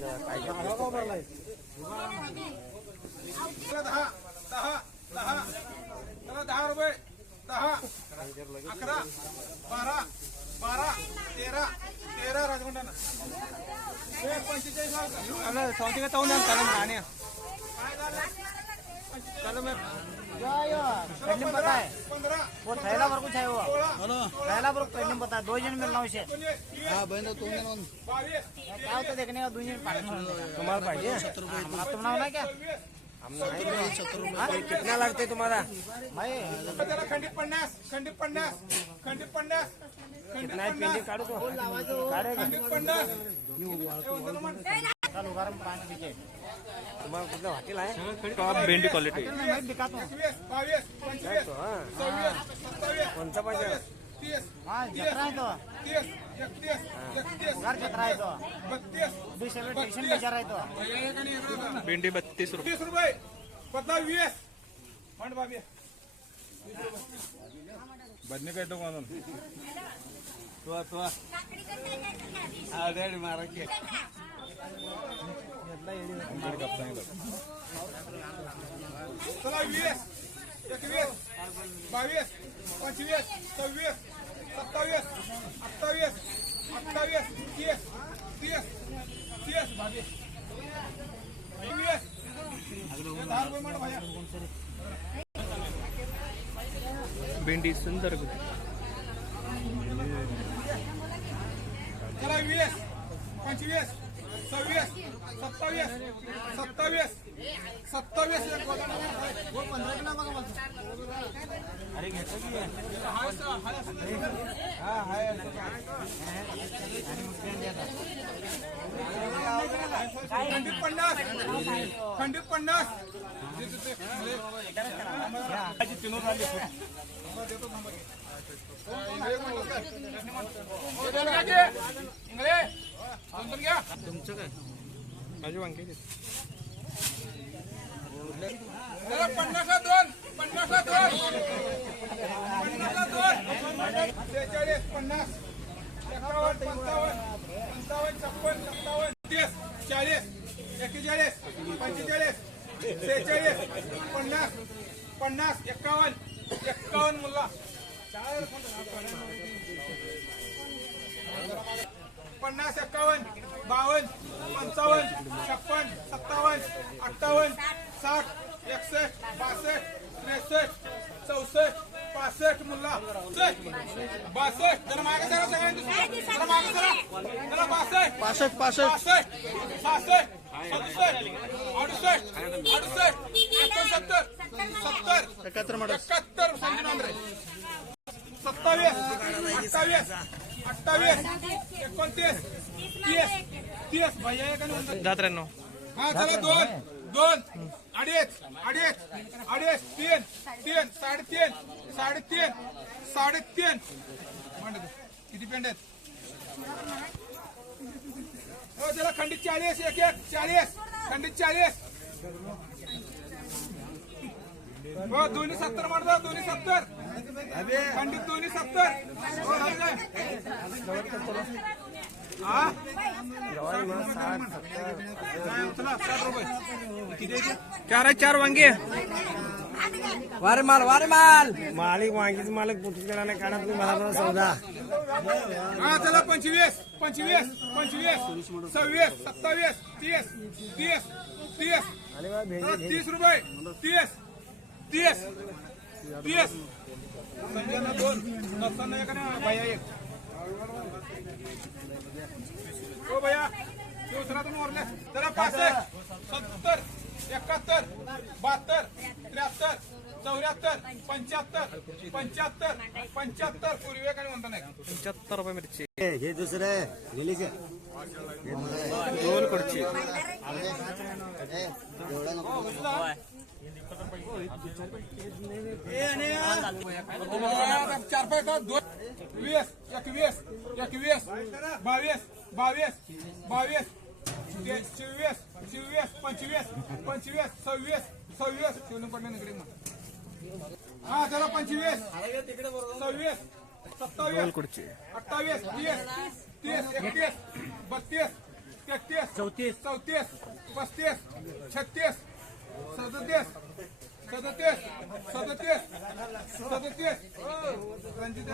दहा दहा दहा दहा रुपये दहा अकरा बारा बारा तेरा तेरा राजगुंडाना हे पंचेचाळीस लाख सौती काय तौन कलम राणे काय झालं चला पंधरा पंधरा वो थैला पर कुछ है? वो थैला पर पेंडिंग बता दो जन मिलना उसे हा बहिण बावीस क्या होता देखने का दो जन तुम्हाला पाहिजे? आप तुम ना क्या कितना लागते तुम्हाला? खंडीत पन्नास खंडीत पन्नास खंडीत पन्नास पन्नास. काढू तो खंडीत पन्नास. तुम्हाला कुठलं हॉटेल आहे? भेंडी क्वालिटी. हूँ. कोणचा पाहिजे हाँ है. है है. भेंडी बत्तीस रुपये. बदने काय म्हणून तो तो. आढळ मारा की चला वीस एकवीस बावीस पंचवीस सव्वीस सत्तावीस अठ्ठावीस अठ्ठावीस तीस तीस तीस बावीस भेंडी सुंदर चला वीस पंचवीस सव्वीस सत्तावीस सत्तावीस सत्तावीस एक. हो. खंडीत पन्नास खंडीत पन्नास. दे, दे, दोन घ्या दोन दोन तुमचं काय? माझी वांगे जरा दोन पन्नासला दोन. पन्नासला दोन. पन्नास. एकावन्न पंचावन्न पंचावन्न छप्पन सत्तावन्न तीस चाळीस एक्केचाळीस पंचेचाळीस शेहेचाळीस पन्नास पन्नास एक्कावन्न एक्कावन्न मुल्ला. पन्नास एक्कावन्न बावन्न पंचावन्न छप्पन सत्तावन्न अठ्ठावन्न साठ एकसष्ट बासष्ट त्रेसष्ट चौसष्ट पासष्ट मुल्ला. चल. बासष्ट. जरा मागे सगळ्यांनी. जरा मागे जरा जरा बासष्ट. पासष्ट पासष्ट. पासष्ट सहासष्ट सदुसष्ट. अडुसष्ट. अडुसष्ट. एकोणसत्तर. सत्तर. एकाहत्तर एकाहत्तर संजय नांद्रे. सत्तावीस. अठ्ठावीस. अठ्ठावीस एकोणतीस तीस तीस. भैया म्हणतो. हा चला दोन दोन. अडीच अडीच अडीच तीन तीन साडेतीन साडेतीन साडेतीन. दे. किती पेंड आहेत? हो चला खंडित चाळीस एक एक चाळीस खंडित चाळीस. हो दोन्ही सत्तर म्हणतो दोन्ही सत्तर. दोन्ही सत्तर चार चार वांगे वारे माल वारे माल मालिक वांगीच मालक पुटकडा नाही काढत नाही मला सौदा हा चला पंचवीस पंचवीस पंचवीस सव्वीस सत्तावीस तीस तीस तीस तीस रुपये तीस तीस तीस संजयना दोन नसताना एक भैया एक. हो भैया दुसरा तुम्ही ओरले. चला पासष्ट सत्तर एकाहत्तर बहात्तर त्र्याहत्तर चौऱ्याहत्तर पंच्याहत्तर पंच्याहत्तर पंच्याहत्तर. पूर्वी म्हणता नाही पंच्याहत्तर रुपये मिरची. हे दुसरं गेलीच दोन खुर्ची एवढं नको. चार पाच दोन वीस एकवीस एकवीस बावीस बावीस बावीस चोवीस चोवीस पंचवीस पंचवीस सव्वीस सव्वीस शिवून पडले इकडे मग. हा चला पंचवीस सव्वीस सत्तावीस अठ्ठावीस तीस तीस एकतीस बत्तीस तेहतीस चौतीस चौतीस पस्तीस छत्तीस सदतीस. सदतीस. सदतीस. सदतीस. रणजित